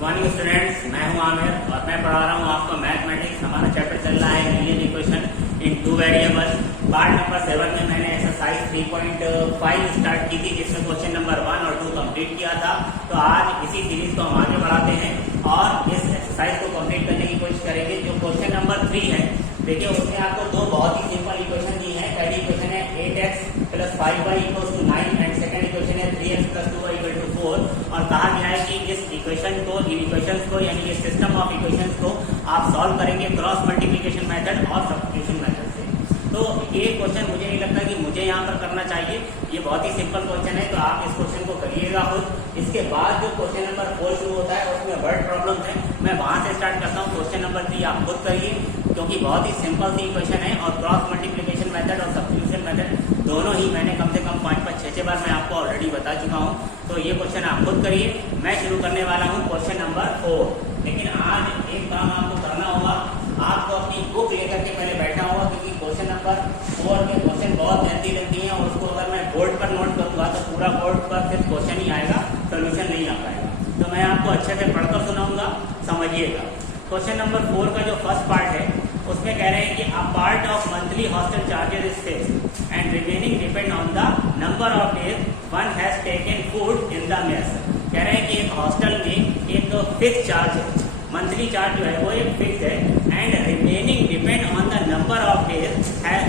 Good morning students, मैं हूं आमिर और मैं पढ़ा रहा हूं आपको मैथमेटिक्स। हमारा चैप्टर चल रहा है linear equation in two variable. Part number 7 में मैंने एक्सरसाइज 3.5 स्टार्ट की थी, जिसमें क्वेश्चन नंबर 1 और 2 कंप्लीट किया था। तो आज इसी सीरीज को हम आगे बढ़ाते हैं और इस एक्सरसाइज को कंप्लीट करने की कोशिश करेंगे। जो क्वेश्चन नंबर 3 है, देखिए उसमें आपको दो बहुत ही सिंपल इक्वेशन दी है। पहली इक्वेशन है 8x + 5y = 9 and second equation है 3x + 2y = 4। और कहा गया है कि इस इक्वेशन को, इन इक्वेशंस को, यानी कि सिस्टम ऑफ इक्वेशंस को आप सॉल्व करेंगे क्रॉस मल्टीप्लिकेशन मेथड और सब्स्टिट्यूशन मेथड से। तो ये क्वेश्चन मुझे नहीं लगता कि मुझे यहाँ पर करना चाहिए, ये बहुत ही सिंपल क्वेश्चन है, तो आप इस क्वेश्चन को करिएगा खुद। इसके बाद जो क्वेश्चन नंबर 4 शुरू होता है उसमें वर्ड प्रॉब्लम है, मैं वहाँ से स्टार्ट करता हूँ। क्वेश्चन नंबर 3 आप खुद करिए, क्योंकि बहुत ही सिंपल सी इक्वेशन है और क्रॉस मल्टीप्लिकेशन मेथड और सब्स्टिट्यूशन मेथड दोनों ही मैंने कम से कम 5-5, 6-6 बार मैं आपको ऑलरेडी बता चुका हूँ। तो ये क्वेश्चन आप खुद करिए। मैं शुरू करने वाला हूँ क्वेश्चन नंबर 4। लेकिन आज एक काम आपको करना होगा, आपको अपनी बुक लेकर के पहले बैठना होगा, क्योंकि क्वेश्चन नंबर 4 के क्वेश्चन बहुत लेंथी हैं और उसको अगर मैं बोर्ड पर नोट करूँगा तो पूरा बोर्ड पर सिर्फ क्वेश्चन ही आएगा, सोल्यूशन नहीं आ पाएगा। तो मैं आपको अच्छे से पढ़कर सुनाऊंगा, समझिएगा। क्वेश्चन नंबर 4 का जो फर्स्ट पार्ट है उसमें कह रहे हैं कि a part of monthly hostel charges is fixed and remaining depend on the number of days one has taken food in the mess. कह रहे हैं कि एक हॉस्टल में एक फिक्स चार्ज है, मंथली चार्ज जो है वो एक फिक्स है, and remaining depend on the number of days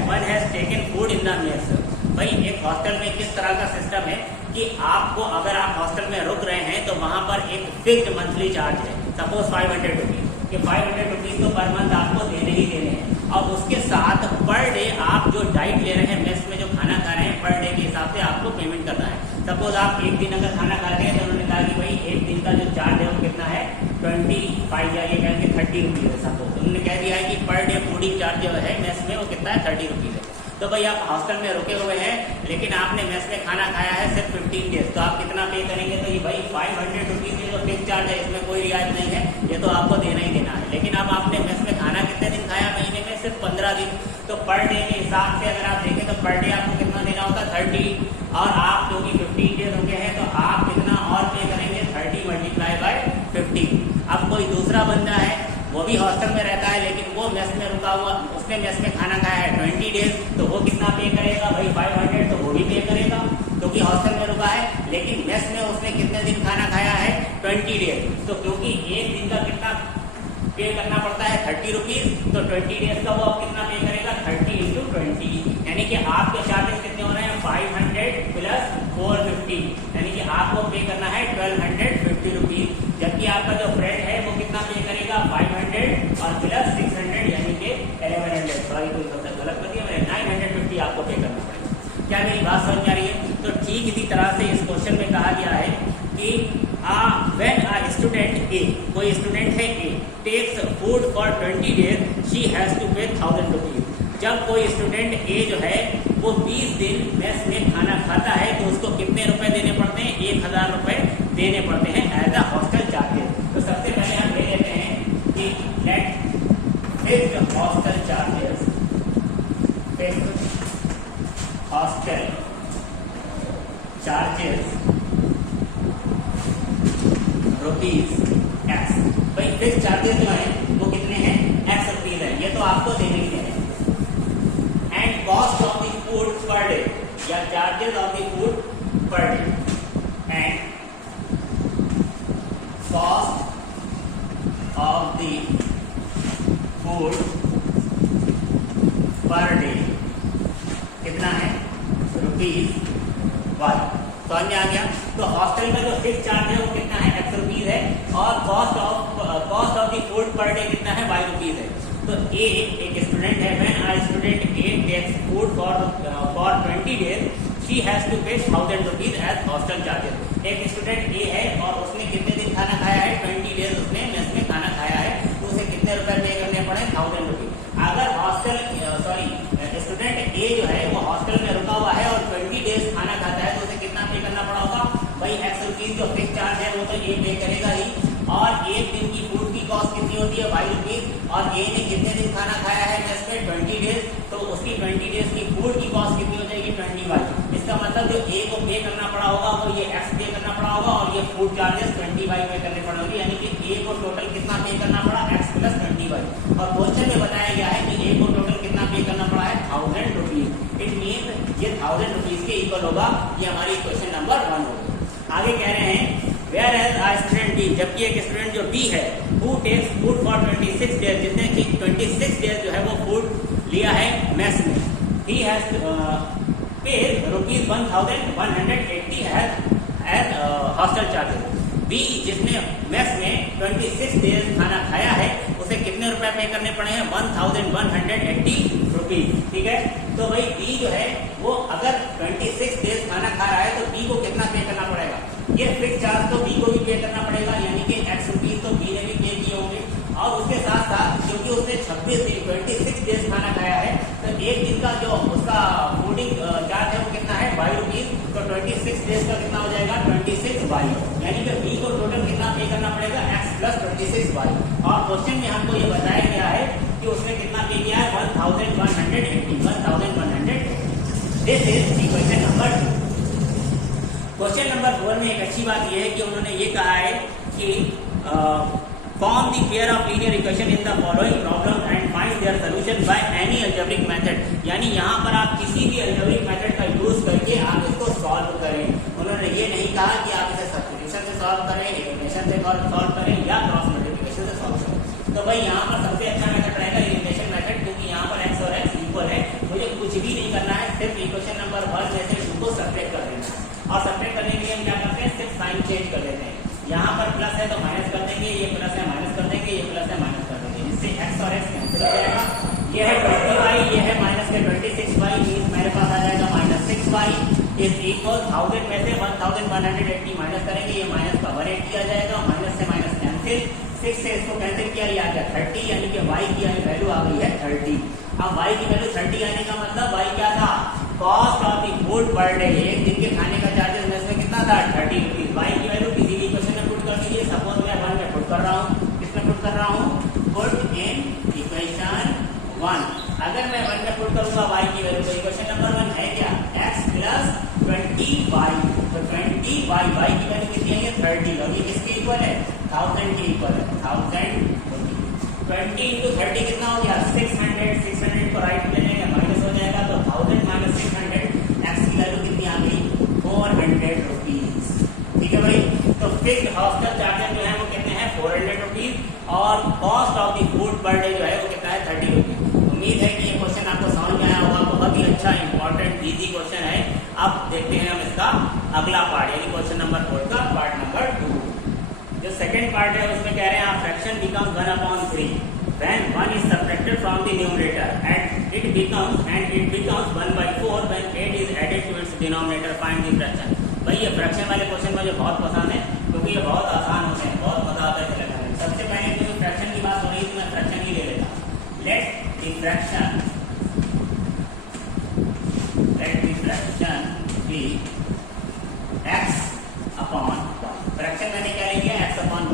one has taken food in the mess. भाई एक हॉस्टल में किस तरह का सिस्टम है कि आपको, अगर आप हॉस्टल में रुक रहे हैं तो वहां पर एक फिक्स्ड मंथली चार्ज है, सपोज 500 रुपीज, कि 500 रुपीज तो पर मंथ आपको देने ही देने हैं। और उसके साथ पर डे आप जो डाइट ले रहे हैं, मेस में जो खाना खा रहे हैं, पर डे के हिसाब से आपको पेमेंट करना है। सपोज आप एक दिन अगर खाना खाते हैं तो उन्होंने कहा कि भाई एक दिन का जो चार्ज है वो कितना है, 25 या ये कहेंगे 30 रुपीज है। सपोज उन्होंने कह दिया है कि पर डे फूडिंग चार्ज जो है मेस में वो कितना है, 30 रुपीज है। तो भाई आप हॉस्टल में रुके हुए हैं, लेकिन आपने मेस में खाना खाया है सिर्फ 15 डेज, तो आप कितना पे करेंगे? तो ये भाई 500 रुपीज ये जो फिक्स चार्ज है, इसमें कोई रियायत नहीं है, ये तो आपको देना ही देना है। लेकिन अब आपने मेस में खाना कितने दिन खाया? महीने में सिर्फ 15 दिन। तो पर डे के हिसाब से अगर आप देखें तो पर डे आपको कितना देना होगा? 30। और आप जो कि 15 डेज रुके हैं तो आप कितना और पे करेंगे? 30 × 15। अब कोई दूसरा बंदा है, वो भी हॉस्टल में रहता है, लेकिन वो मेस में रुका हुआ, उसने मेस में खाना खाया है 20 डेज, तो वो कितना पे करेगा? भाई 500, तो वो भी पे करेगा क्योंकि हॉस्टल में रुका है। लेकिन मेस में उसने कितने दिन खाना खाया है? 20 डेज। तो क्योंकि एक दिन का कितना पे करना पड़ता है? 30 रुपीज, तो 20 डेज का वो अब कितना पे करेगा? 30 × 20, यानी कि आपके चार्जेस कितने हो रहे हैं? 500 + 450, यानी कि आपको पे करना है 1250 रुपीज। जबकि आपका जो फ्रेंड है वो कितना पे करेगा? 500 और प्लस 600, यानी कि 1100। सॉरी, कोई शब्द गलत कर दिया मैंने, 950 आपको पे करना पड़ेगा। क्या मेरी बात समझ आ रही है? तो ठीक इसी तरह से इस क्वेश्चन में कहा गया है कि व्हेन अ स्टूडेंट ए, कोई स्टूडेंट है A, takes food for 20 days, she has to pay 1000 rupees. जब कोई स्टूडेंट ए जो है वो 20 दिन मेस में खाना खाता है तो उसको कितने रुपए देने पड़ते हैं? 1000 रुपए देने पड़ते हैं एज अ हॉस्टल चार्जेस। तो सबसे पहले हम ले लेते हैं कि let fixed hostel charges, fixed hostel charges rupees X. भाई फिक्स चार्जेस जो है वो कितने हैं? एक्स रुपीज है, ये तो आपको देने ही देने। And cost of the food per day, या charges of the food per day, and cost of the food per day कितना है? ₹1। समझ में आ गया? तो हॉस्टल का जो फिक्स चार्ज है वो कितना है? X रुपीज है, और cost of the food per day कितना है? Y रुपीज है। तो ए एक स्टूडेंट है, when a student A takes food for 20 days, she has to pay 1000 rupees as hostel charges. एक स्टूडेंट ए है और उसने कितने दिन खाना खाया है? 20 डेज उसने मेस में खाना खाया है, तो उसे कितने रुपए पे करने पड़े? 1000 रुपीज। अगर स्टूडेंट ए जो है वो हॉस्टल में रुका हुआ है और 20 डेज खाना खाता है तो उसे कितना पे करना पड़ा होगा? भाई X रुपीज जो फिक्स चार्ज है वो तो ए पे करेगा ही, और एक दिन की फूड की कॉस्ट कितनी होती है? Y rupees. और ए ने कितने दिन खाना खाया है मेस में? 20 डेज, तो उसकी 20 डेज की फूड की कॉस्ट कितनी हो जाएगी? 20Y। इसका मतलब जो ए को पे करना पड़ा होगा वो ये X पे करना पड़ा होगा, और ये फूड चार्जेस 20Y पे करने पड़ेंगे, यानी कि 25 और क्वेश्चन में बताया गया है कि ए को टोटल कितना पे करना पड़ा है 1000 रुपीज। इट मीन ये 1000 रुपीज के इक्वल होगा। ये हमारी क्वेश्चन नंबर 1 होगा। आगे कह रहे हैं whereas a student D, जबकि एक स्टूडेंट जो डी है who takes food for 26 days, जिसने कि 26 डेज जो है वो फूड लिया है मेस में, he has paid ₹1180 as hostel charges. B जिसने मेस में 26 डेज खाना खाया है उसे कितने रुपए पे करने पड़े हैं 1180 रुपीज। ठीक है, तो भाई बी जो है वो अगर 26 डेज खाना खा रहा है तो बी को कितना पे करना पड़ेगा, ये फिक्स चार्ज तो बी को भी पे करना पड़ेगा, यानी कि x रुपीज तो बी ने भी पे किए होंगे। और उसके साथ साथ क्योंकि उसने 26 डेज खाना खाया है तो एक दिन का जो उसका फूडिंग चार्ज है वो कितना है 22 रुपीज। तो 26 डेज का कितना हो जाएगा 26/, यानी कि बी को टोटल कितना पे करना पड़ेगा x प्लस 26/। और क्वेश्चन में हमको ये बताया गया है कि उसने कितना पे किया है 1180। This is equation number 2। Question number 4 में एक अच्छी बात यह है कि उन्होंने ये कहा है कि form the pair of linear equation in the following problem and find their solution by any algebraic method, यानी यहाँ पर आप किसी भी अलजेब्रिक मेथड का यूज करके आप इसको सॉल्व करें। उन्होंने ये नहीं कहा कि आप इसे सब्स्टिट्यूशन से सॉल्व करें, एलिमिनेशन से सॉल्व करें या क्रॉस मल्टीप्लिकेशन से सॉल्व करें। तो भाई यहाँ पर सबसे अच्छा मेथड रहेगा एलिमिनेशन मेथड, क्योंकि यहाँ पर x और x इक्वल है, मुझे कुछ भी नहीं करना है, सिर्फ इक्वेशन नंबर 1 में से 2 को सब्ट्रैक्ट कर देना है। और सब्ट्रैक्ट करने के लिए हम क्या करते हैं, सिर्फ साइन चेंज कर देते हैं। यहाँ पर प्लस है तो माइनस कर देंगे, ये प्लस है माइनस कर देंगे, ये प्लस है माइनस कर देंगे, इससे x और x कैंसिल हो जाएगा। ये है 20y, ये है माइनस के 26y, मींस मेरे पास आ जाएगा -6y इज इक्वल 1000 में से 1180 माइनस करेंगे, ये माइनस का 180 आ जाएगा, माइनस से माइनस कैंसिल, 6 से इसको कैंसिल किया, ये आ गया 30, यानी कि y की वैल्यू आ गई है 30। अब y की वैल्यू 30 आने का मतलब y क्या था, cost of the food per day, एक दिन के खाने का चार्जेस में से कितना था 30 रुपीज। y की वैल्यू किसी भी इक्वेशन में पुट कर दीजिए, सपोज मैं 1 में पुट कर रहा हूँ, किसमें पुट कर रहा हूँ, पुट इन इक्वेशन 1। अगर मैं 1 में पुट करूंगा y की वैल्यू, तो इक्वेशन नंबर 1 है क्या x प्लस 20y, तो 20y y की वैल्यू कितनी है 30, और ये किसके इक्वल है 1000 के इक्वल है, 1000 20 इंटू 30 कितना हो गया 600 को राइट में लेंगे माइनस हो जाएगा, तो 1000 माइनस 600 x की वैल्यू कितनी आ गई 400 रुपीज। ठीक है भाई, तो फिक्स्ड हॉस्टल चार्जेस जो है वो कितने हैं 400 रुपीज, और cost of the food per day जो है वो कितना है 30 रुपीज। उम्मीद है कि ये क्वेश्चन आपको समझ में आया होगा, बहुत ही अच्छा इंपॉर्टेंट इजी क्वेश्चन है। अब देखते हैं हम इसका अगला पार्ट, यानी क्वेश्चन नंबर 4 का पार्ट नंबर 2। जो सेकंड पार्ट है उसमें कह रहे हैं fraction becomes 1/3 when 1 is subtracted from the numerator and it becomes 1/4 when 8 is added to its denominator. Find the fraction। भाई ये फ्रैक्शन वाले क्वेश्चन मुझे बहुत पसंद है, क्योंकि ये बहुत आसान होते हैं, बहुत मजा आता है लगाने में। सबसे पहले तो फ्रैक्शन की बात हो रही है तो मैं फ्रैक्शन ही ले लेता। Let the fraction be x upon y। Fraction मैंने क्या ले लिया x/1।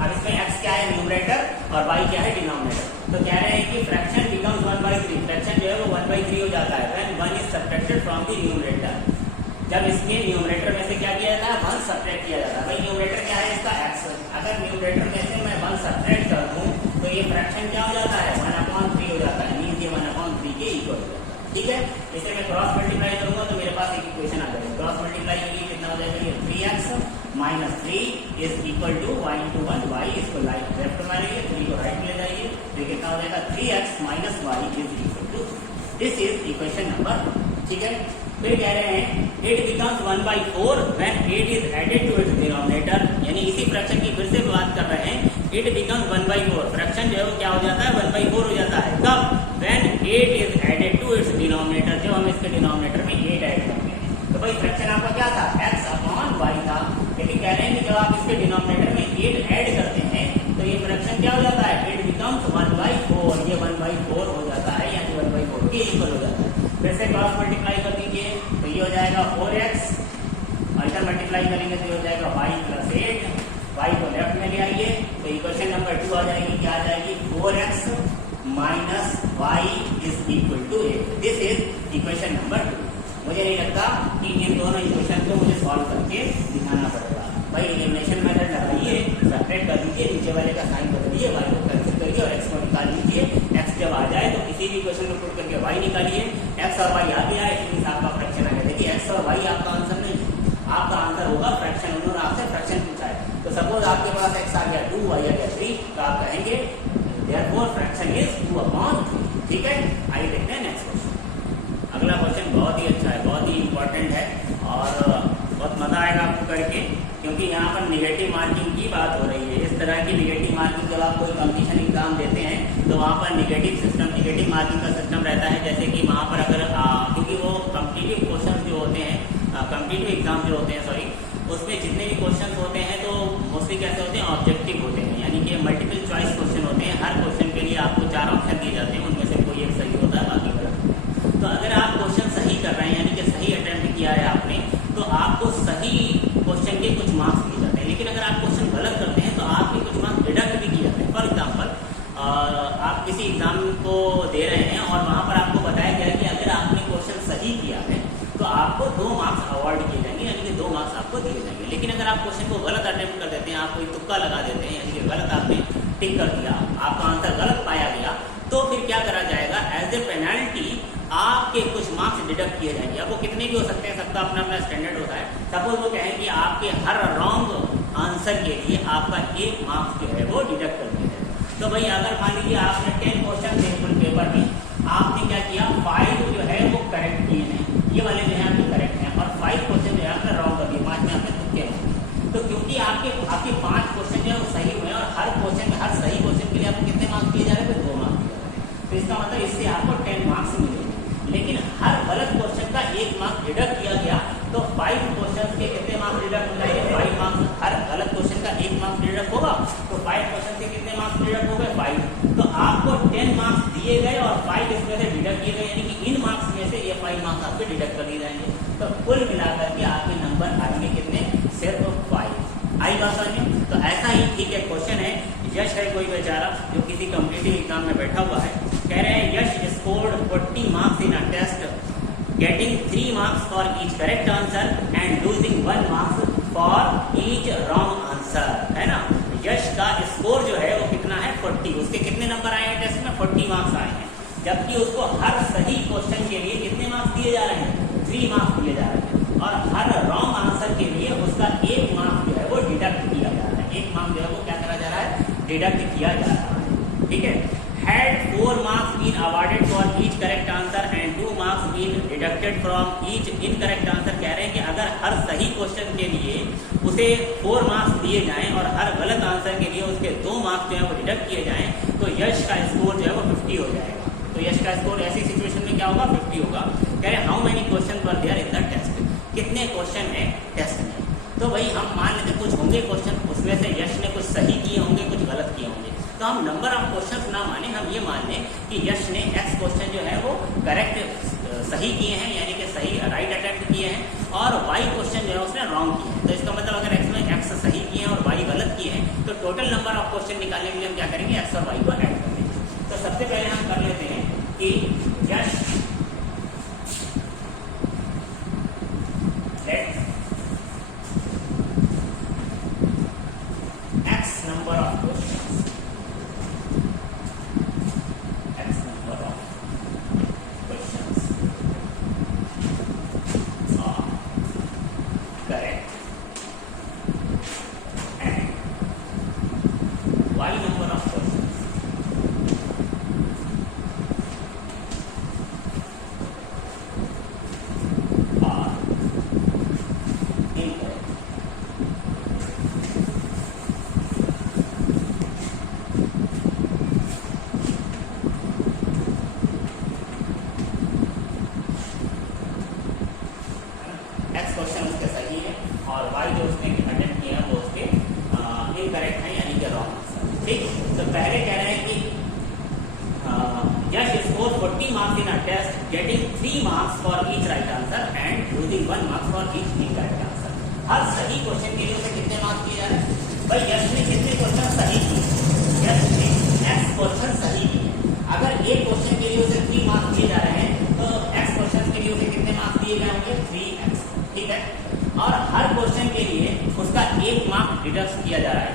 अब इसमें x क्या है न्यूमरेटर और y क्या है डिनोमिनेटर। तो कह रहे हैं कि फ्रैक्शन बिकम्स 1/3, फ्रैक्शन जो है वो 1/3 हो जाता है when 1 is subtracted from the numerator, जब इसके न्यूमरेटर में से क्या किया जाता है 1 सब्ट्रैक्ट किया जाता है। भाई न्यूमरेटर क्या है इसका x, अगर न्यूमरेटर में से मैं 1 सब्ट्रैक्ट कर दूं तो ये फ्रैक्शन क्या हो जाता है 1/3 हो जाता है, मींस ये 1/3 के इक्वल हो जाता है। ठीक है, इसे मैं क्रॉस मल्टीप्लाई करूंगा तो मेरे पास एक इक्वेशन आ जाएगी। क्रॉस मल्टीप्लाई के लिए कितना हो जाएगा ये 3x minus 3 is equal to y into 1 y, इसको लेफ्ट में लाइए 3 को राइट में ले जाइए, तो कितना हो जाएगा 3x minus y is equal to, this is equation number 2। ठीक है, फिर कह रहे हैं it becomes 1/4 when 8 is added to its denominator, यानी इसी फ्रैक्शन की फिर से बात कर रहे हैं। इट बिकम्स 1/4, फ्रैक्शन जो है वो क्या हो जाता है 1/4 हो जाता है, कब when 8 is added to its denominator, जब हम इसके डिनोमिनेटर में 8 ऐड करते हैं। तो भाई फ्रैक्शन आपका क्या था x/y था, लेकिन कह रहे हैं कि जब आप इसके डिनोमिनेटर में 8 ऐड करते हैं तो ये फ्रैक्शन क्या हो जाता है, इट बिकम्स 1/4, ये 1/4 हो जाता है, यानी 1/4 के इक्वल हो जाता है। फिर से क्रॉस मल्टीप्लाई कर दीजिए तो ये हो जाएगा 4x, और इधर मल्टीप्लाई करेंगे तो ये हो जाएगा y प्लस 8, y को लेफ्ट में ले आइए तो इक्वेशन नंबर 2 आ जाएगी, क्या आ जाएगी 4x minus y is equal to 8। This is equation number 2। मुझे नहीं लगता कि इन दोनों इक्वेशन को मुझे सॉल्व करके दिखाना पड़ेगा। भाई एलिमिनेशन मेथड लगाइए, सब्ट्रैक्ट कर दीजिए, नीचे वाले का साइन बदलिए, y को कैंसिल करिए और x को निकालिए। किसी भी क्वेश्चन को पुट करके y निकालिए, x और y आ गया, इसमें आपका फ्रैक्शन आ गया। देखिए x और y आपका आंसर नहीं, आपका आंसर होगा फ्रैक्शन। उन्होंने आपसे फ्रैक्शन पूछा है, तो सपोज आपके पास x आ गया 2, y आ गया 3, तो आप कहेंगे देयरफॉर फ्रैक्शन इज 2/3। ठीक है, आइए देखते हैं नेक्स्ट क्वेश्चन। अगला क्वेश्चन बहुत ही अच्छा है, बहुत ही इंपॉर्टेंट है और बहुत मजा आएगा आपको करके, क्योंकि यहाँ पर निगेटिव मार्किंग की बात हो रही है। इस तरह की निगेटिव मार्किंग जब आप कोई कंपटीशन एग्जाम देते हैं तो वहाँ पर निगेटिव मार्किंग का सिस्टम रहता है। जैसे कि वहाँ पर अगर क्योंकि वो कॉम्पिटिटिव क्वेश्चन जो होते हैं, कॉम्पिटिटिव एग्जाम जो होते हैं, सॉरी, उसमें जितने भी क्वेश्चन होते हैं तो मोस्टली कैसे होते हैं, ऑब्जेक्टिव होते हैं, यानी कि मल्टीपल चॉइस क्वेश्चन होते हैं। हर क्वेश्चन के लिए आपको 4 ऑप्शन दिए जाते हैं, उनमें से कोई एक सही होता है, बाकी गलत। तो अगर आप क्वेश्चन सही कर रहे हैं, यानी कि सही अटेम्प्ट किया है आपने, तो आपको सही क्वेश्चन के कुछ मार्क्स दिए जाते हैं। लेकिन अगर आप क्वेश्चन गलत करते हैं तो आपके कुछ मार्क्स डिडक्ट भी किए जाते हैं। फॉर एग्जाम्पल, आप किसी एग्जाम को दे रहे हैं और वहाँ पर आपको बताया गया कि अगर आपने क्वेश्चन सही किया है तो आपको 2 मार्क्स अवॉर्ड किए जाएंगे, यानी कि 2 मार्क्स आपको दिए जाएंगे। लेकिन अगर आप क्वेश्चन को गलत अटेम्प्ट कर देते हैं, आप कोई तुक्का लगा देते हैं, यानी कि गलत आपने टिक कर दिया, आपका आंसर गलत पाया गया, तो फिर क्या करा जाएगा, एज ए पेनल्टी आपके कुछ मार्क्स डिडक्ट किए जाएंगे। अब वो कितने भी हो सकते हैं, सबका अपना अपना स्टैंडर्ड होता है। सपोज वो कहें कि आपके हर रॉन्ग आंसर के लिए आपका 1 मार्क्स जो है वो डिडक्ट कर दिया जाएगा। तो भाई अगर मान लीजिए आपने 10 क्वेश्चन थे फुल पेपर में, आपने क्या किया, 5 जो है वो करेक्ट किए हैं, ये वाले जो है आपके करेक्ट हैं, और 5 क्वेश्चन जो है आपने रॉन्ग कर दिए, 5 में आपने तुक्के हैं। तो क्योंकि आपके 5 क्वेश्चन जो है वो सही हुए और हर क्वेश्चन में, हर सही क्वेश्चन के लिए आपको कितने मार्क्स दिए जा रहे हैं, 2 मार्क्स दिए जा रहे हैं। तो इसका मतलब इससे आपको 10 मार्क्स मिलेंगे। लेकिन हर गलत क्वेश्चन का 1 मार्क्स डिडक्ट किया गया, तो 5 क्वेश्चन के कितने मार्क्स डिडक्ट हो जाएंगे, 5 मार्क्स। हर गलत क्वेश्चन का 1 मार्क्स डिडक्ट होगा, तो 5 क्वेश्चन के कितने मार्क्स डिडक्ट हो गए, 5। तो आपको 10 मार्क्स दिए गए और 5 इसमें से डिडक्ट किए गए, यानी कि इन मार्क्स में से ये 5 मार्क्स आपके डिडक्ट कर दिए जाएंगे। तो कुल मिलाकर के आपके नंबर आएंगे कितने, सिर्फ 5। आई बात समझ में? तो ऐसा ही ठीक है क्वेश्चन है, यश है कोई बेचारा जो किसी कॉम्पिटिटिव एग्जाम में बैठा हुआ है, कह रहे हैं Yash scored 40 marks in a test, getting 3 marks for each correct answer and losing 1 marks for each wrong answer, है ना। यश का स्कोर जो है वो कितना है, 40। उसके कितने नंबर आए हैं टेस्ट में, 40 मार्क्स आए हैं, जबकि उसको हर सही क्वेश्चन के लिए कितने मार्क्स दिए जा रहे हैं, 3 मार्क्स दिए जा रहे हैं, और हर रॉन्ग आंसर के लिए उसका 1 मार्क्स जो है वो डिडक्ट किया जा रहा है। 1 मार्क्स जो है वो क्या करा जा रहा है, डिडक्ट किया जा रहा है। ठीक है, had 4 marks been awarded for each correct answer and 2 marks been deducted from each incorrect answer, कह रहे हैं कि अगर हर सही क्वेश्चन के लिए उसे 4 मार्क्स दिए जाएं और हर गलत आंसर के लिए उसके 2 मार्क्स जो है वो डिडक्ट किए जाएं, तो यश का स्कोर जो है वो 50 हो जाएगा। तो यश का स्कोर ऐसी सिचुएशन में क्या होगा, 50 होगा। कह रहे हैं how many question were there in the test, कितने क्वेश्चन है टेस्ट में। तो भाई हम मान लेते कुछ होंगे क्वेश्चन, उसमें से यश ने कुछ सही किए होंगे, कुछ गलत किए होंगे, तो हम नंबर ऑफ क्वेश्चंस ना माने, हम ये मान लें कि यश ने x क्वेश्चन जो है वो करेक्ट सही किए हैं, यानी कि सही राइट अटेम्प्ट किए हैं, और y क्वेश्चन जो है उसने रॉन्ग किए हैं। तो इसका मतलब अगर x में x सही किए हैं और y गलत किए हैं, तो टोटल नंबर ऑफ क्वेश्चन निकालने के लिए हम क्या करेंगे, x और y को ऐड कर देंगे। तो सबसे पहले हम कर लेते हैं कि यश x number of questions, x number of questions are correct and y number of questions are incorrect. X question उसके सही है और वाई जो उसने अटेम्प्ट किया है वो उसके इनकरेक्ट है, यानी कि रॉन्ग आंसर। ठीक, तो पहले कह रहे हैं कि Yash score 40 marks in a test, getting 3 marks for each right answer and losing 1 marks for each incorrect answer. हर सही क्वेश्चन के लिए उसे कितने मार्क्स दिए जा रहे हैं, भाई यश ने कितने क्वेश्चन सही किए, यश ने एक्स क्वेश्चन सही किए। अगर एक क्वेश्चन के लिए उसे 3 मार्क्स दिए जा रहे हैं, तो एक्स क्वेश्चन के लिए उसे कितने मार्क्स दिए जाएंगे, 3x। ठीक है, और हर क्वेश्चन के लिए उसका 1 मार्क डिडक्ट किया जा रहा है।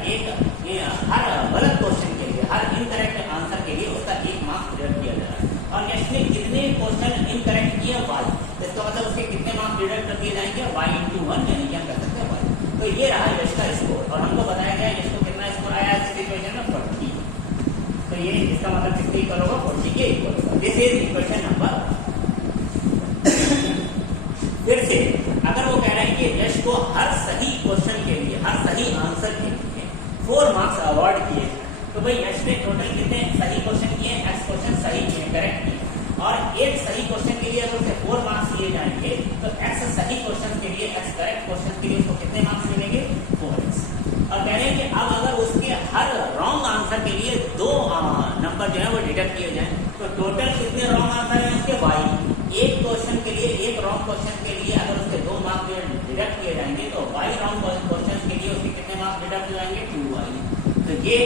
हर गलत क्वेश्चन के लिए, हर इनकरेक्ट आंसर के लिए उसका 1 मार्क डिडक्ट किया जा रहा है। और तो ये रहा यश का स्कोर और हमको बताया गया यश को कितना स्कोर आया इस इक्वेशन में 40। तो ये इसका मतलब कितने इक्वल होगा 40 के इक्वल होगा। This is equation number. फिर से अगर वो कह रहा है कि यश को हर सही क्वेश्चन के लिए हर सही आंसर के लिए 4 मार्क्स अवार्ड किए तो भाई यश ने टोटल कितने सही क्वेश्चन किए, x क्वेश्चन सही किए, करेक्ट किए और एक सही क्वेश्चन के लिए अगर उसे 4 मार्क्स लिए जाएंगे तो x सही क्वेश्चन के लिए x करेक्ट क्वेश्चन के लिए उसको कितने मार्क्स मिलेंगे 4x। और कह रहे हैं कि अब अगर उसके हर रॉन्ग आंसर के लिए 2 नंबर जो है वो डिडक्ट किए जाए तो टोटल कितने रॉन्ग आंसर हैं उसके y। एक क्वेश्चन के लिए एक रॉन्ग क्वेश्चन के लिए अगर उसके 2 मार्क्स डिडक्ट किए जाएंगे तो y रॉन्ग क्वेश्चन के लिए उसके कितने मार्क्स डिडक्ट हो जाएंगे 2y। तो ये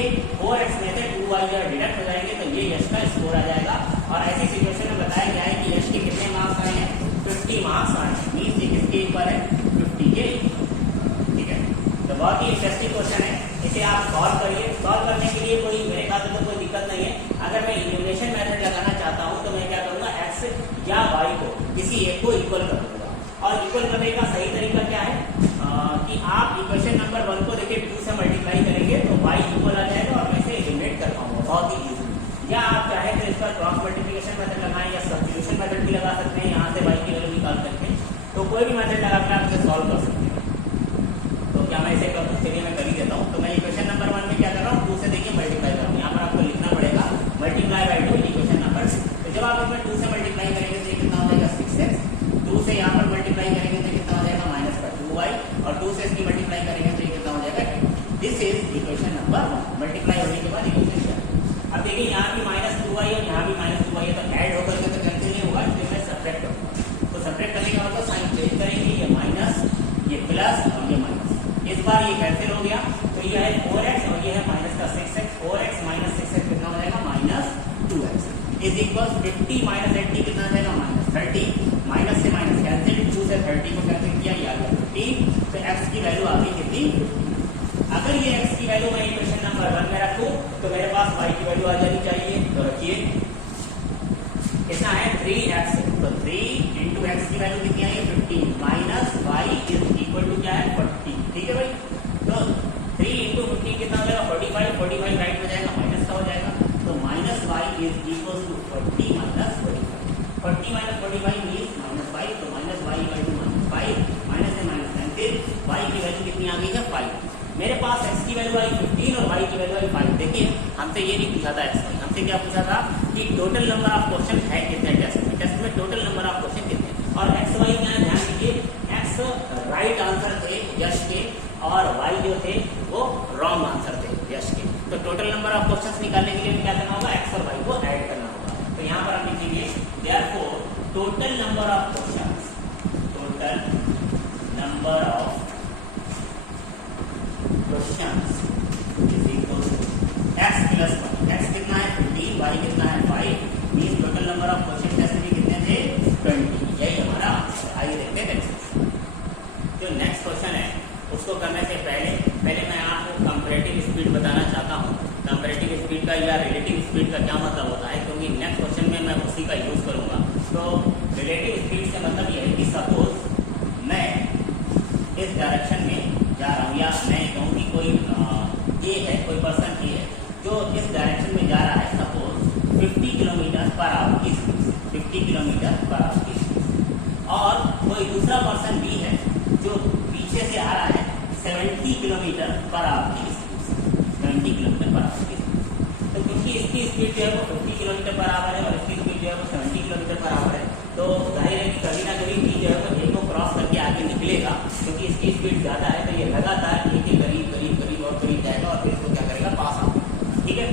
4x में से 2y डिडक्ट हो जाएंगे तो ये यश का स्कोर आ जाएगा। और ऐसी सिचुएशन में बताया गया है कि यश के कितने मार्क्स आए हैं 50 मार्क्स आए हैं। मीन्स ये किसके ऊपर है 50 के। ठीक है, तो बहुत ही इंटरेस्टिंग क्वेश्चन है, इसे आप सॉल्व करिए। सॉल्व करने के लिए कोई मेरे ख्याल से तो कोई दिक्कत नहीं है। अगर मैं इलिमिनेशन मेथड लगाना चाहता हूँ तो मैं क्या करूँगा x या y को किसी एक को इक्वल कर दूंगा। और इक्वल करने का सही तरीका क्या है कि आप इक्वेशन नंबर 1 को देखिए 2 से मल्टीप्लाई करेंगे तो y इक्वल आ जाएगा और मैं इसे एलिमिनेट कर पाऊंगा बहुत ही इजीली। या आप चाहे तो इस पर क्रॉस मल्टीप्लिकेशन मेथड लगाएं या सब्स्टिट्यूशन मेथड भी लगा सकते हैं, यहाँ से y की वैल्यू निकाल सकते हैं। तो कोई भी मेथड लगाकर आप इसे सॉल्व कर सकते हैं। तो क्या मैं इसे कर दूँ, चलिए मैं कर ही देता हूँ। तो मैं इक्वेशन नंबर 1 में क्या कर रहा हूँ 2 से देखिए मल्टीप्लाई कर रहा हूँ। यहाँ पर आपको लिखना पड़ेगा मल्टीप्लाई बाय 2 इक्वेशन नंबर 6। तो जब आप इसमें 2 से मल्टीप्लाई करेंगे तो ये कितना हो जाएगा 6x। 2 से यहाँ पर मल्टीप्लाई करेंगे तो कितना हो जाएगा -2y और 2 से इसकी मल्टीप्लाई करेंगे तो ये कितना हो जाएगा। This is equation number 1। Multiply होने के बाद इक्वेशन क्या। अब देखिए यहाँ भी -2y और यहाँ भी -2y है तो ऐड होकर के तो कैंसिल नहीं होगा, इसलिए मैं सब्ट्रैक्ट करूँगा। तो सब्ट्रैक्ट करने का मतलब साइन चेंज करेंगे, ये माइनस ये प्लस और ये माइनस। इस बार ये कैंसिल हो गया तो ये है 4x और ये है माइनस का 6x। 4x माइनस 6x कितना हो जाएगा -2x इज इक्वल 50 माइनस 80 कितना हो जाएगा -30। माइनस से माइनस कैंसिल, 2 से 30 को कैंसिल किया, ये आ गया 15। तो x की वैल्यू आ गई कितनी। अगर ये x की वैल्यू मैं इक्वेशन नंबर 1 में रखूं तो मेरे पास y की वैल्यू आ जानी चाहिए। तो रखिए कितना है 3x। तो 3 इंटू x की वैल्यू कितनी आई है 15 minus y is equal to क्या है 40। ठीक है भाई, तो 3 इंटू 15 कितना हो जाएगा 45। 45 राइट में जाएगा माइनस का हो जाएगा तो minus y is equal to 40 minus 45। 40 minus 45 means -5। तो minus y equal to -5 minus से माइनस कैंसिल, y की वैल्यू कितनी आ गई है 5। मेरे पास x की वैल्यू आई 15 और y की वैल्यू आई 5। देखिए हमसे ये नहीं पूछा था x, हमसे क्या पूछा था कि टोटल नंबर ऑफ क्वेश्चन है कितने टेस्ट में। टेस्ट में टोटल नंबर ऑफ क्वेश्चन कितने और x y क्या है ध्यान दीजिए। x राइट आंसर थे यश के और y जो थे वो रॉन्ग आंसर थे यश के। तो टोटल नंबर ऑफ क्वेश्चंस निकालने के लिए क्या करना होगा x और y को ऐड करना होगा। तो यहाँ पर हम लिखेंगे therefore total number of questions, total number of questions is equal to x plus 1। x कितना है 15, y कितना है 5। Means total number of question test में कितने थे 20। यही हमारा आंसर। आइए देखते हैं नेक्स्ट। जो नेक्स्ट क्वेश्चन है उसको करने से पहले मैं आपको कंपैरेटिव स्पीड बताना चाहता हूँ। कंपैरेटिव स्पीड का या रिलेटिव स्पीड का क्या मतलब होता है, क्योंकि नेक्स्ट क्वेश्चन में मैं उसी का यूज करूँगा। तो रिलेटिव स्पीड से मतलब ये है कि सपोज मैं इस डायरेक्शन में जा रहा हूँ या मैं कहूँ कि कोई ए है, कोई पर्सन ए है जो इस डायरेक्शन में जा रहा है सपोज 50 किलोमीटर पर आवर की स्पीड से, 50 किलोमीटर पर आवर की स्पीड। और कोई दूसरा पर्सन बी है जो पीछे से आ रहा है 70 किलोमीटर पर आवर की स्पीड से, 70 किलोमीटर पर आवर की स्पीड। तो क्योंकि इसकी स्पीड जो है वो 50 किलोमीटर पर आवर है और इसकी स्पीड जो है वो 70 किलोमीटर पर आवर है, तो जाहिर है कि कभी ना कभी बी जो है वो ए को क्रॉस करके आगे निकलेगा। क्योंकि इसकी स्पीड ज़्यादा है तो ये लगातार ए के करीब करीब करीब और करीब जाएगा और फिर इसको क्या करेगा पास आउट। ठीक है,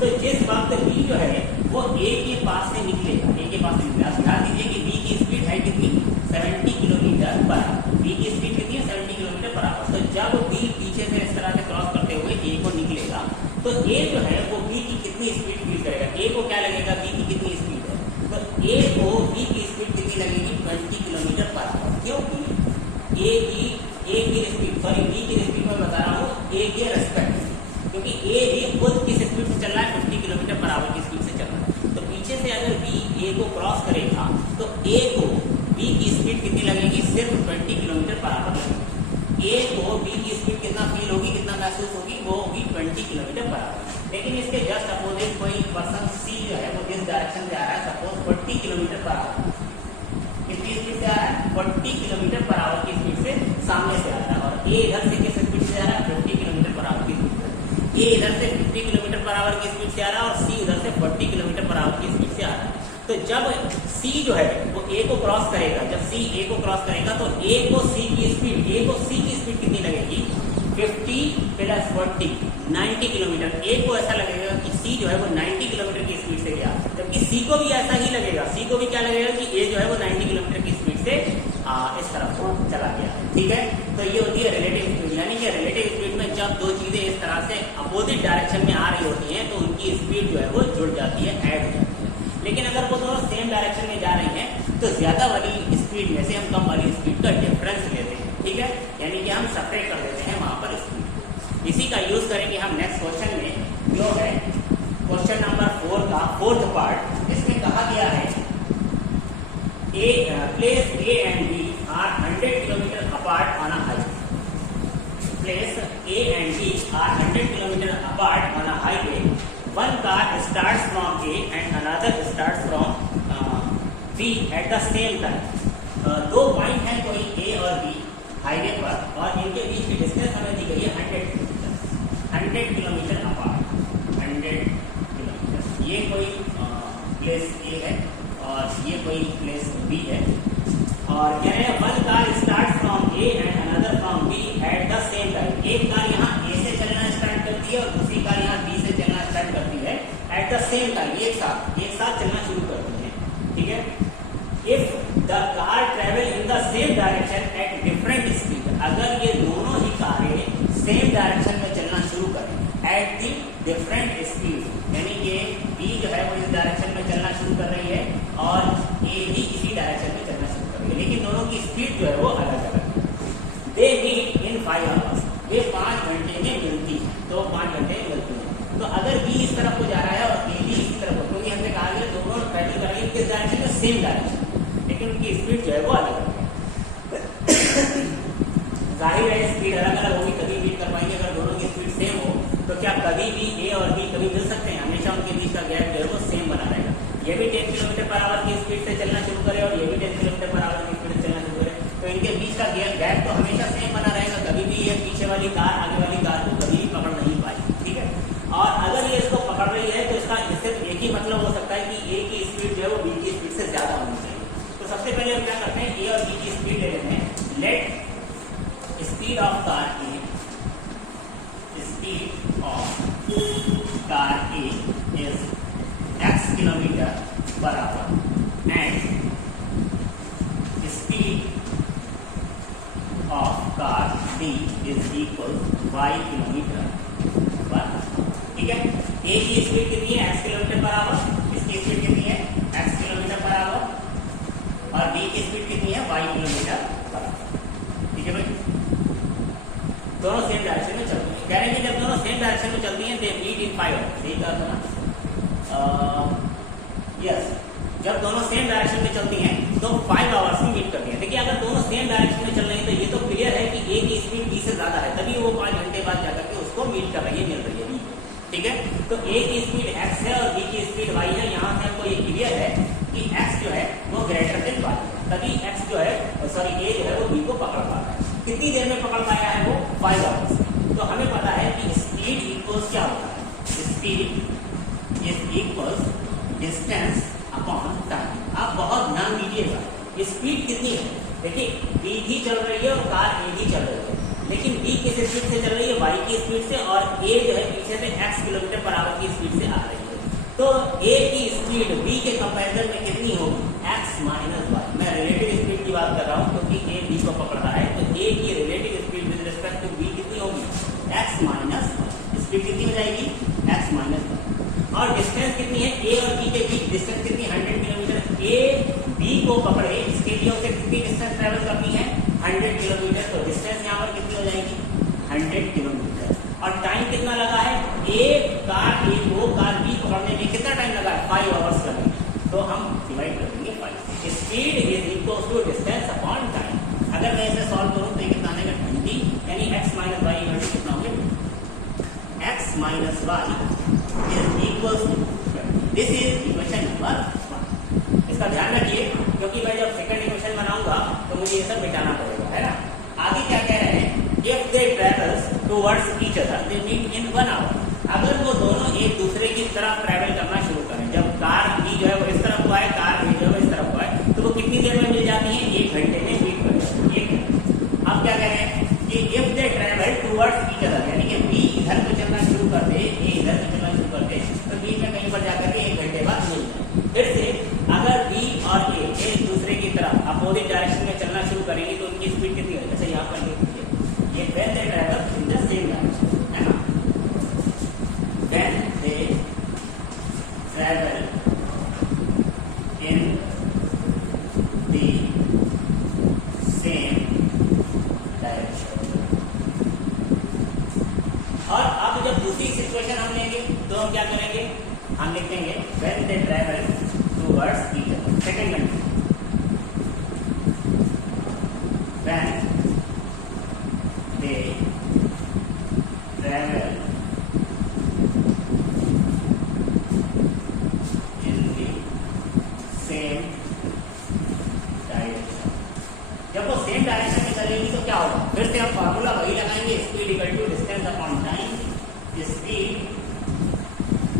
तो जिस वक्त बी जो है वो ए के पास से निकलेगा, ए के पास से निकलेगा। ध्यान दीजिए कि बी की स्पीड है कितनी 70 किलोमीटर पर आवर। बी की स्पीड कितनी है 70 किलोमीटर पर आवर। तो जब बी पीछे से इस तरह से क्रॉस करते हुए ए को निकलेगा तो ए जो है वो बी की कितनी स्पीड फील करेगा। ए को क्या लगेगा बी की कितनी स्पीड है, तो ए को बी की स्पीड कितनी लगेगी 20 किलोमीटर पर आवर। क्योंकि ए की स्पीड सॉरी बी की स्पीड में बता रहा हूँ ए के रेस्पेक्ट, क्योंकि ए भी खुद किस स्पीड से चल रहा है 50 किलोमीटर पर आवर की स्पीड से चल रहा है। तो पीछे से अगर बी ए को क्रॉस करेगा तो ए को बी की स्पीड कितनी लगेगी सिर्फ 20 किलोमीटर पर आवर लगेगी। ए को बी की स्पीड कितना फील होगी, कितना महसूस होगी, वो होगी 20 किलोमीटर पर आवर। लेकिन इसके जस्ट अपोजिट कोई पर्सन सी जो है वो जिस डायरेक्शन से आ रहा है, सपोज 40 किलोमीटर पर आवर, कितनी स्पीड से आ रहा है, 40 किलोमीटर पर आवर की स्पीड से सामने से आ रहा है, और ए इधर से किस स्पीड से आ रहा है, 50 किलोमीटर पर आवर की स्पीड से। ए इधर से 50 किलोमीटर पर आवर की स्पीड से आ रहा है और सी इधर से 40 किलोमीटर पर आवर की स्पीड से आ रहा है। तो जब सी जो है वो ए को क्रॉस करेगा, जब सी ए को क्रॉस करेगा तो ए को सी की स्पीड कितनी लगेगी, 50 प्लस 40 90 किलोमीटर। ए को ऐसा लगेगा कि सी जो है वो 90 किलोमीटर की स्पीड से गया, जबकि सी को भी ऐसा ही लगेगा, सी को भी क्या लगेगा कि ए जो है वो 90 किलोमीटर की स्पीड से इस तरफ को चला गया। ठीक है, तो ये होती है रिलेटिव स्पीड, यानी कि रिलेटिव स्पीड में जब दो चीजें इस तरह से अपोजिट डायरेक्शन में आ रही होती हैं तो उनकी स्पीड जो है वो जुड़ जाती है, ऐड हो जाती है। लेकिन अगर वो दोनों सेम डायरेक्शन में जा रही हैं तो ज्यादा वाली स्पीड में से हम कम वाली स्पीड का डिफरेंस लेते हैं। ठीक है, यानी कि हम सेपरेट कर देते हैं वहां पर स्पीड। इसी का यूज करेंगे हम नेक्स्ट क्वेश्चन में, जो है क्वेश्चन नंबर 4 का फोर्थ पार्ट। इसमें कहा गया है place A and B are 100 kilometre apart on a highway. Place A and B are 100 kilometre apart on a highway. One car starts from A and another starts from B at the same time. दो point हैं कोई A और B highway पर और इनके बीच की distance हमें दी गई है 100 किलोमीटर अपार्ट, 100 किलोमीटर। ये कोई प्लेस A है और ये कोई प्लेस B है, और कह रहे हैं one car start from A and another from B at the same time. एक कार यहाँ A से चलना स्टार्ट करती है और दूसरी कार यहाँ B से चलना स्टार्ट करती है एट द सेम टाइम, एक साथ चलना शुरू करती है। ठीक है, if the car travel in the same direction at different speed, अगर ये दोनों ही कारें सेम डायरेक्शन में चलना शुरू करें एट द डिफरेंट स्पीड, यानी कि B जो है वो इस डायरेक्शन में चलना शुरू कर रही है और A भी इसी डायरेक्शन में चलना शुरू कर रही है, लेकिन दोनों की स्पीड जो है वो अलग अलग है। दे मीट इन 5 आवर्स, वे 5 घंटे में मिलती है, तो 5 घंटे में मिलती है। तो अगर B इस तरफ को जा रहा है और A भी इसी तरफ को, क्योंकि हमने कहा कि दोनों ट्रैवल करेंगे किस डायरेक्शन में, सेम डायरेक्शन, लेकिन उनकी स्पीड जो है वो अलग अलग है। जाहिर है स्पीड अलग अलग होगी तभी मीट कर पाएंगे। अगर दोनों की स्पीड सेम हो तो क्या कभी भी A और B कभी मिल सकते हैं? हमेशा उनके बीच का गैप जो है वो सेम बना रहेगा। ये भी 10 किलोमीटर पर आवर की स्पीड से चलना शुरू करे और ये भी 10 किलोमीटर पर आवर की स्पीड से चलना शुरू करे, तो इनके बीच का गैप तो हमेशा सेम बना रहेगा। कभी भी ये पीछे वाली कार आगे वाली कार को कभी भी पकड़ नहीं पाएगी। ठीक है, और अगर ये इसको पकड़ रही है तो इसका सिर्फ एक ही मतलब हो सकता है कि A की स्पीड जो है वो B की स्पीड से ज्यादा होनी चाहिए। तो सबसे पहले हम क्या करते हैं, A और B की स्पीड ले लेते हैं। Let speed of car A, speed of car A is x kilometre per hour and speed of car B is equal y kilometre per hour. ठीक है, A की स्पीड कितनी है, x किलोमीटर पर आवर, इसकी speed कितनी है, x kilometre per hour, और B की स्पीड कितनी है, y किलोमीटर पर आवर। ठीक है भाई, दोनों सेम डायरेक्शन में चलती हैं। कह रहे हैं कि जब दोनों सेम डायरेक्शन में चलती हैं, दे मीट इन 5 आवर्स। यही कहा था ना, यस, जब दोनों सेम डायरेक्शन में चलती हैं तो 5 आवर्स में मीट करती हैं। देखिए, अगर दोनों सेम डायरेक्शन में चल रही है तो ये तो क्लियर है कि A की स्पीड B से ज्यादा है, तभी वो 5 घंटे बाद जाकर के उसको मीट कर रही है, मिल रही है B। ठीक है, तो A की स्पीड x है और B की स्पीड y है। यहाँ से हमको ये क्लियर है कि x जो है वो ग्रेटर देन y, तभी x जो है सॉरी A जो है वो B को पकड़ पा रहा है। कितनी देर में पकड़ पाया है वो, 5 आवर्स। तो हमें पता है कि स्पीड इक्वल्स क्या होता है, speed is equals distance upon time. आप बहुत ध्यान दीजिएगा, स्पीड कितनी है। देखिए, B भी चल रही है और कार A भी चल रही है, लेकिन B किस स्पीड से चल रही है, y की स्पीड से, और A जो है पीछे से x किलोमीटर पर आवर की स्पीड से आ रही है। तो A की स्पीड B के कंपैरिजन में कितनी होगी, x माइनस y। मैं रिलेटिव स्पीड की बात कर रहा हूँ क्योंकि A B को पकड़ रहा है, तो A की relative speed with respect to B कितनी होगी, x माइनस y। स्पीड कितनी हो जाएगी, x माइनस y। और डिस्टेंस कितनी है, A और B के बीच डिस्टेंस कितनी, 100 किलोमीटर। A B को पकड़े, इसके लिए उसे कितनी डिस्टेंस ट्रेवल करनी है, 100 किलोमीटर। तो डिस्टेंस यहाँ पर कितनी हो जाएगी, 100 किलोमीटर। और टाइम कितना लगा है, एक कार A को कार B पकड़ने में कितना टाइम लगा है, 5 आवर्स लगे। तो हम डिवाइड कर देंगे 5। Speed is equal to distance upon time. अगर मैं इसे सॉल्व करूँ तो ये कितना आएगा, 20 x minus y is equals to, this is equation number 1। इसका ध्यान रखिए क्योंकि मैं जब सेकंड इक्वेशन बनाऊंगा तो मुझे ये सब मिटाना पड़ेगा, है ना। आगे क्या कह रहे हैं, if they travels towards each other they meet in 1 hour. अगर वो दोनों एक दूसरे की तरफ ट्रैवल करना शुरू करें, जब कार B जो है वो इस तरफ को आए, कार B जो है वो इस तरफ को आए, तो वो कितनी देर में मिल जाती है, 1 घंटे में मीट कर जाती है। अब क्या कह रहे हैं कि if they travel towards each other, यानी कि B इधर को चलना शुरू कर दे, A इधर को चलना शुरू कर दे, तो बीच में कहीं पर जाकर के 1 घंटे बाद मिल जाए। फिर से अगर B और A एक दूसरे की तरफ अपोजिट डायरेक्शन में चलना शुरू करेंगे तो उनकी स्पीड कितनी होगी, जैसे यहाँ पर देखिए, ये when they travel in the same direction, है ना। When they travel in the same direction। और अब जब दूसरी सिचुएशन हम लेंगे तो हम क्या करेंगे, हम लिखेंगे when they travel towards each other। Second में when they travel जब वो सेम डायरेक्शन में चलेगी तो क्या होगा, फिर से हम फार्मूला वही लगाएंगे, speed equal to distance upon time. Speed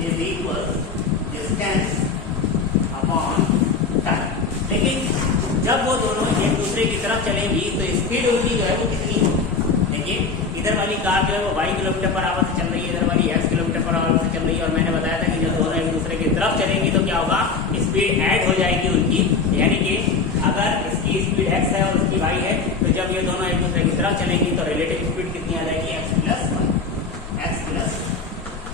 is equal distance upon time. लेकिन जब वो दोनों एक दूसरे की तरफ चलेंगी तो स्पीड उनकी जो है वो कितनी होगी। देखिए इधर वाली कार जो है वो 22 किलोमीटर पर आवर से चल रही है, इधर वाली 8 किलोमीटर पर आवर से चल रही है। और मैंने बताया था कि जब दोनों एक दूसरे की तरफ चलेंगी तो क्या होगा, स्पीड ऐड हो जाएगी उनकी। यानी कि अगर इसकी स्पीड x है और उसकी y है, तो जब ये दोनों एक दूसरे की तरफ चलेंगी तो रिलेटिव स्पीड कितनी आ जाएगी, x plus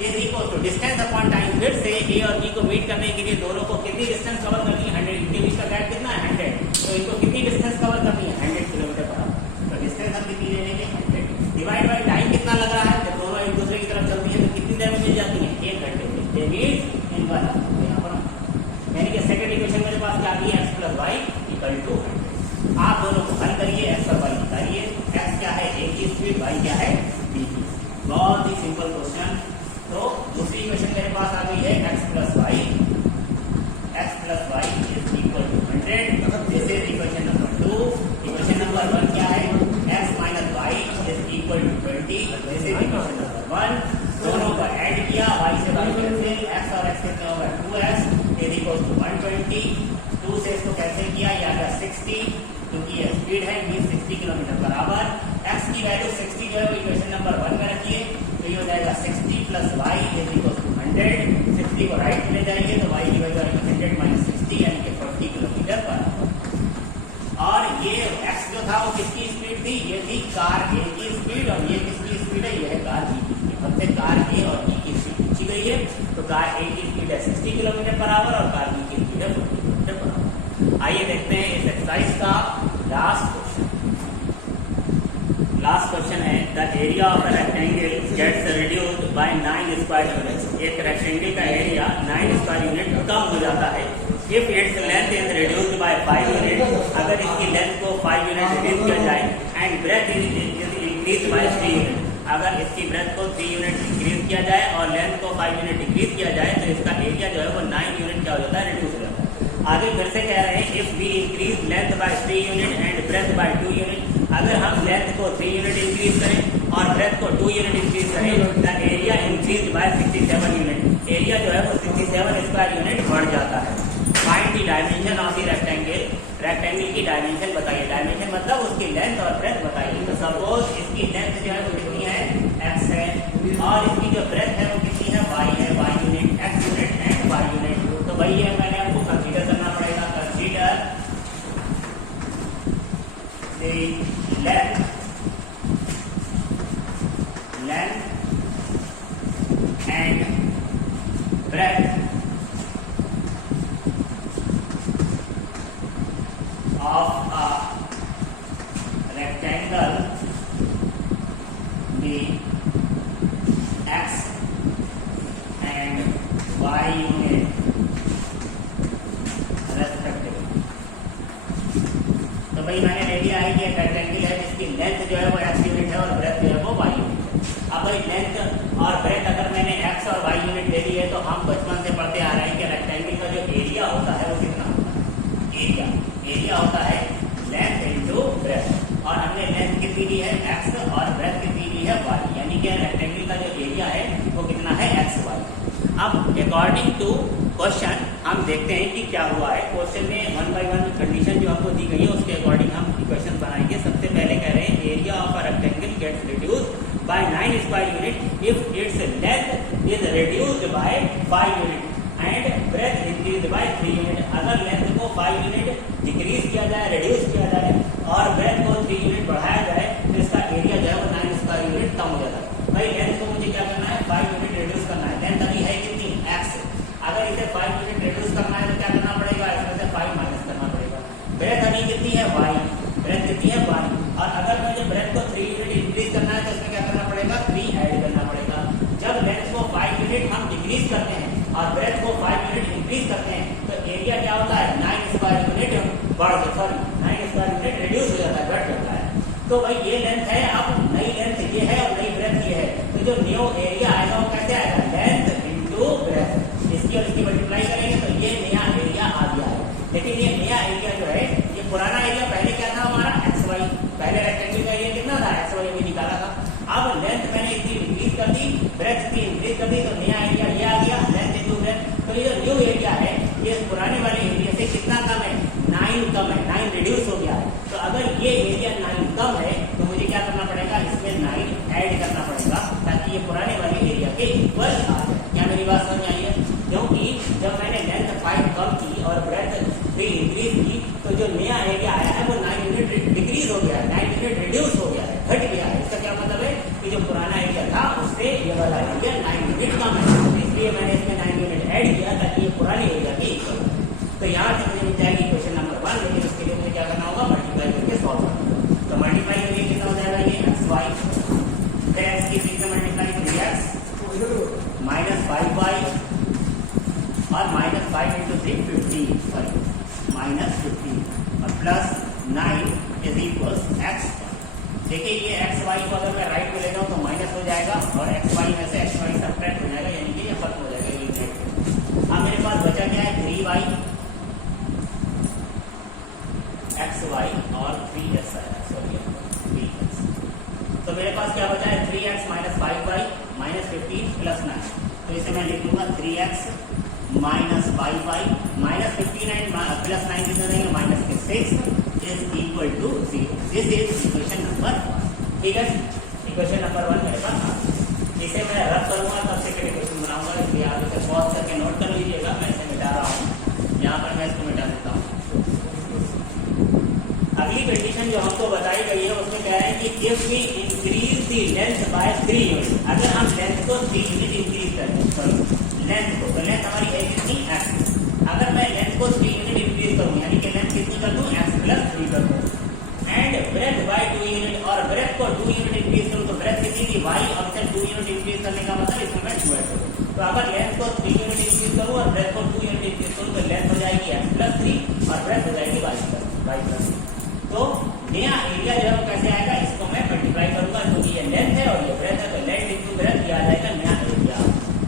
is equal to distance upon time. फिर से A और B को मीट करने के लिए दोनों को कितनी डिस्टेंस कवर करनी है, 100। इनके बीच का गैप कितना है, 100। तो इनको कितनी डिस्टेंस कवर करनी है, 100 किलोमीटर पर आवर। तो डिस्टेंस हम कितनी ले लेंगे, 100 डिवाइड बाय टाइम कितना लग रहा है, जब दोनों एक दूसरे की तरफ चलती है तो कितनी देर में मिल जाती है, 1 घंटे में। They meet in 1 hour. यहाँ पर यानी कि सेकंड इक्वेशन मेरे पास क्या आ गई है, x plus y equal to 100। आप दोनों को हल करिए, x और y निकालिए। x क्या है, a की स्पीड, y क्या है, b की। बहुत ही सिंपल क्वेश्चन। तो दूसरी इक्वेशन मेरे पास आ गई है x plus y is equal to 100। This is equation number 2। Equation number 1 क्या है, x minus y is equal to 20। This is equation number 1। दोनों को ऐड किया, y से y कैंसिल, x और x कितना होगा, 2x इज इक्वल टू 120। 2 से इसको कैंसिल किया, या 60, क्योंकि ये स्पीड है, mean 60 kilometre per hour. x की वैल्यू 60 जो है वो इक्वेशन नंबर 1 में रखिए, तो ये हो जाएगा 60 plus y is equal to 100। 60 को राइट में ले जाएंगे तो y की वैल्यू आएगी 100 माइनस 60, यानी कि 40 किलोमीटर पर आवर। और ये x जो था वो किसकी स्पीड थी, ये थी कार A की स्पीड, और ये किसकी स्पीड है, ये है कार B की स्पीड। अब से कार A और B की स्पीड पूछी गई है, तो कार A की स्पीड है 60 किलोमीटर पर आवर और कार B की स्पीड है 40 किलोमीटर पर आवर। आइए देखते हैं इस एक्सरसाइज का लास्ट क्वेश्चन। लास्ट क्वेश्चन है, the area of a rectangle gets reduced by 9 square units. एक रेक्टेंगल का एरिया 9 स्क्वायर यूनिट कम हो जाता है। If its length is reduced by 5 unit, अगर इसकी लेंथ को 5 यूनिट रिड्यूस किया जाए, and breadth is increase by 3 unit, अगर इसकी ब्रेथ को 3 यूनिट इंक्रीज किया जाए और लेंथ को 5 यूनिट डिक्रीज किया जाए, तो इसका एरिया जो है वो 9 यूनिट क्या हो जाता है, रिड्यूस हो जाता है। आगे फिर से कह रहे हैं, if we increase length by 3 unit and breadth by 2 unit, अगर हम लेंथ को 3 यूनिट इंक्रीज करें और ब्रेथ को 2 यूनिट इंक्रीज करें, the area increase by 67 unit, area जो है वो 67 स्क्वायर यूनिट बढ़ जाता है। Find the dimension of the rectangle, rectangle की डायमेंशन बताइए। डायमेंशन मतलब उसकी लेंथ और ब्रेथ बताइए। तो सपोज इसकी लेंथ जो है वो कितनी है, x है, और इसकी जो ब्रेथ है वो कितनी है, y है, y unit, x unit and y unit. तो वही है, मैंने आपको कंसीडर करना पड़ेगा। Consider the length and breadth of a rectangle the x and y unit respectively। तो भाई मैंने ले लिया है कि एक रेक्टेंगल है जिसकी लेंथ जो है वो x यूनिट है और ब्रेथ जो है वो y यूनिट है। अब भाई लेंथ और ब्रेथ अगर एक्स और वाई यूनिट दे दी है, तो हम बचपन से पढ़ते आ रहे हैं कि रेक्टेंगल का जो एरिया होता है वो कितना होता है, एरिया होता है लेंथ इनटू ब्रेथ, और हमने लेंथ कितनी दी है एक्स और ब्रेथ कितनी दी है वाई, यानी कि रेक्टेंगल का जो एरिया है वो कितना है एक्स वाई। अब अकॉर्डिंग टू क्वेश्चन हम देखते हैं कि क्या हुआ है। क्वेश्चन में 1 by 1 कंडीशन जो हमको दी गई है उसके अकॉर्डिंग हम इक्वेशन बनाएंगे। सबसे पहले कह रहे हैं area of a rectangle gets reduced by 9 square unit if its length is reduced by 5 unit and breadth increase by 3 unit. अगर लेंथ को 5 यूनिट डिक्रीज किया जाए, रिड्यूस किया जाए और ब्रेथ को 3 यूनिट बढ़ाया जाए तो इसका एरिया जो है वो 9 स्क्वायर यूनिट कम हो जाता है। भाई लेंथ को मुझे क्या करना है 5 यूनिट रिड्यूस करना है। लेंथ अभी है कितनी एक्स, अगर इसे 5 यूनिट रिड्यूस करना है तो क्या करना पड़ेगा, इसमें से 5 माइनस करना पड़ेगा। ब्रेथ अभी कितनी है वाई, ब्रेथ कितनी है वाई, और अगर मुझे ब्रेथ को 3 यूनिट इंक्रीज करना है तो इसमें क्या करना पड़ेगा 3 ऐड करना पड़ेगा। जब लेंथ को 5 यूनिट हम डिक्रीज करते हैं और ब्रेथ को 5 यूनिट इंक्रीज करते हैं तो एरिया क्या होता है 9 स्क्वायर यूनिट बढ़ सॉरी 9 स्क्वायर यूनिट रिड्यूस हो जाता है, घट जाता है। तो भाई ये लेंथ है, अब नई लेंथ ये है और नई ब्रेथ ये है, तो जो न्यू एरिया आएगा वो कैसे आएगा लेंथ इनटू ब्रेथ, इसकी और इसकी मल्टीप्लाई करेंगे तो ये नया एरिया आ गया है। लेकिन ये नया एरिया जो है, ये पुराना एरिया पहले क्या था हमारा एक्स वाई, पहले रेक्टेंगल का एरिया कितना था एक्स वाई में निकाला था। अब लेंथ मैंने इतनी डिक्रीज कर दी, ब्रेथ इतनी इंक्रीज कर दी, तो नया एरिया ये आ गया लेंथ इनटू ब्रेथ। तो ये जो न्यू एरिया है ये पुराने वाले एरिया से कितना कम है 9 कम है, 9 रिड्यूस हो गया है। तो अगर ये एरिया 9 कम है तो मुझे क्या करना पड़ेगा इसमें 9 ऐड करना पड़ेगा ताकि ये पुराने वाले एरिया के इक्वल आ जाए। क्या मेरी बात समझ आई है? क्योंकि जब मैंने लेंथ 5 कम की और ब्रेथ 3 इंक्रीज की तो जो नया एरिया आया है वो 9 यूनिट डिक्रीज हो गया है, 9 यूनिट रिड्यूस हो गया है, घट गया है। इसका क्या मतलब है कि जो पुराना एरिया था उससे ये वाला एरिया 9 यूनिट कम है, इसलिए मैंने इसमें 9 यूनिट ऐड किया ताकि ये पुराने एरिया के इक्वल हो। तो यहाँ से मुझे मिल जाएगी क्वेश्चन नंबर 1, लेकिन उसके लिए मुझे क्या करना होगा मल्टीप्लाई करके सॉल्व करना होगा। तो मल्टीप्लाई करिए कितना हो जाएगा ये एक्स वाई, फिर एक्स की 3 से मल्टीप्लाई 3x माइनस 5y और माइनस 5 इंटू 3 15 सॉरी माइनस 15 और प्लस 9 इज इक्वल्स एक्स। देखिए ये एक्स वाई को अगर मैं राइट में ले जाऊँ तो माइनस हो जाएगा और एक्स वाई में से एक्स वाई सब्ट्रैक्ट हो जाएगा, यानी कि ये खत्म हो जाएगा ये नेट। अब मेरे पास बचा क्या है 3y एक्स वाई और 3x आया सॉरी 3x। तो मेरे पास क्या बचा है 3x minus 5y minus 15 plus 9। तो इसे मैं लिख लूंगा 3x minus 5y minus 15 and plus 9 कितना देंगे माइनस के 6 is equal to 0। This is equation number 1। ठीक है, इक्वेशन नंबर 1 मेरे पास। इसे मैं रद्द करूंगा तब सेकंड इक्वेशन बनाऊंगा, इसलिए आप इसे पॉज करके नोट कर लीजिएगा। मैं इसे मिटा रहा हूँ, यहाँ पर मैं इसको मिटा देता हूँ। अगली कंडीशन जो हमको बताई गई है उसमें कह रहे हैं कि if we increase the length by 3 unit, अगर हम लेंथ को 3 यूनिट इंक्रीज करें सॉरी लेंथ को, तो लेंथ हमारी है कितनी x। अगर मैं लेंथ को 3 यूनिट इंक्रीज करूँ यानी कि लेंथ कितनी कर दूँ x प्लस 3 कर दूँ एंड ब्रेथ बाय 2 यूनिट और ब्रेथ को 2 यूनिट इंक्रीज करूँ तो ब्रेथ कितनी थी y और फिर 2 यूनिट इंक्रीज करने का मतलब इसमें मैं 2 ऐड करूँ। तो अगर लेंथ को 3 यूनिट इंक्रीज करूँ और ब्रेथ को 2 यूनिट इंक्रीज करूँ तो लेंथ हो जाएगी x प्लस 3 और ब्रेथ हो जाएगी y प्लस 3। तो नया एरिया जो है वो कैसे आएगा, इसको मैं मल्टीप्लाई करूंगा क्योंकि ये लेंथ है और ये ब्रेथ है, तो लेंथ इंटू ब्रेथ किया जाएगा नया एरिया।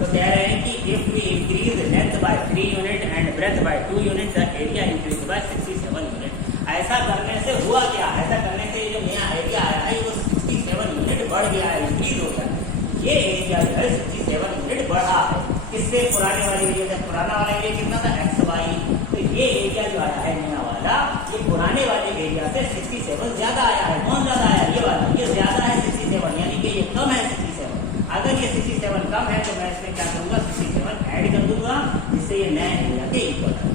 तो कह रहे हैं कि if we increase length by 3 unit and breadth by 2 unit the area increase by 67 unit. ऐसा करने से हुआ क्या, ऐसा करने से जो नया एरिया आया है वो 67 यूनिट बढ़ गया है, इंक्रीज हो गया है। ये एरिया जो है 67 यूनिट बढ़ा है, किससे पुराने वाले एरिया से। पुराना वाला एरिया कितना था एक्स वाई, तो ये एरिया जो आया है नया वाला ये पुराने वाले एरिया से 67 ज्यादा आया है। कौन ज्यादा आया, ये वाला, ये ज्यादा है 67, यानी कि ये कम है 67। अगर ये 67 कम है तो मैं इसमें क्या करूंगा 67 ऐड कर दूंगा जिससे ये नया एरिया के इक्वल है।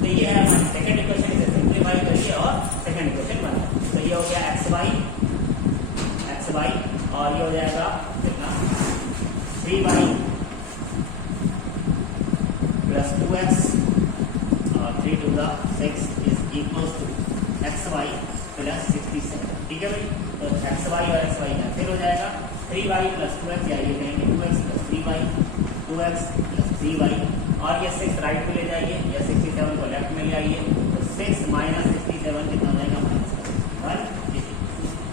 तो ये है हमारी सेकंड इक्वेशन, इसे सिंप्लीफाई करिए और सेकंड इक्वेशन बनाइए। तो ये हो गया एक्स वाई और ये हो जाएगा कितना 3y प्लस 2x और 3 to the 6 is equals to xy plus 67। ठीक है भाई, तो xy और xy कैंसिल हो जाएगा, 3y प्लस 2x या ये कहेंगे 2x plus 3y 2x plus 3y और ये 6 राइट में ले जाइए या 67 को लेफ्ट में ले आइए, तो 6 माइनस 67 कितना हो जाएगा -1।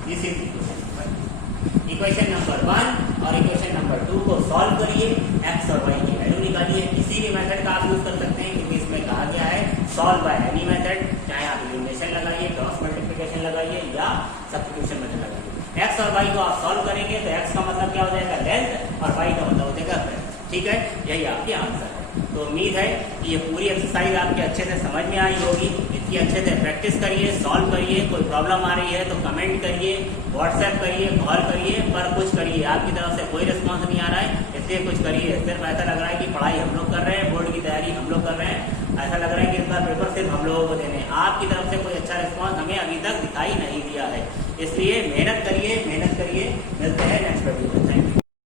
This is equation. Equation number 1 और इक्वेशन नंबर 2 को सॉल्व करिए, एक्स और वाई की वैल्यू निकालिए। किसी भी मेथड का आप यूज कर सकते हैं, क्योंकि इसमें कहा गया है सॉल्व बाय एनी मेथड, चाहे आप एलिमिनेशन लगाइए, क्रॉस मल्टीप्लिकेशन लगाइए या सब्स्टिट्यूशन मेथड लगाइए। एक्स और वाई को आप सॉल्व करेंगे तो एक्स का मतलब क्या हो जाएगा लेंथ और वाई का मतलब हो जाएगा ब्रेड्थ। ठीक है, यही आपके आंसर है। तो उम्मीद है कि ये पूरी एक्सरसाइज आपके अच्छे से समझ में आई होगी। इसकी अच्छे से प्रैक्टिस करिए, सॉल्व करिए। कोई प्रॉब्लम आ रही है तो कमेंट करिए, व्हाट्सएप करिए, कॉल करिए, पर कुछ करिए। आपकी तरफ से कोई रिस्पॉन्स नहीं आ रहा है, इसलिए कुछ करिए। सिर्फ ऐसा लग रहा है कि पढ़ाई हम लोग कर रहे हैं, बोर्ड की तैयारी हम लोग कर रहे हैं, ऐसा लग रहा है कि इस बार पेपर सिर्फ हम लोगों को देने हैं। आपकी तरफ से कोई अच्छा रिस्पॉन्स हमें अभी तक दिखाई नहीं दिया है, इसलिए मेहनत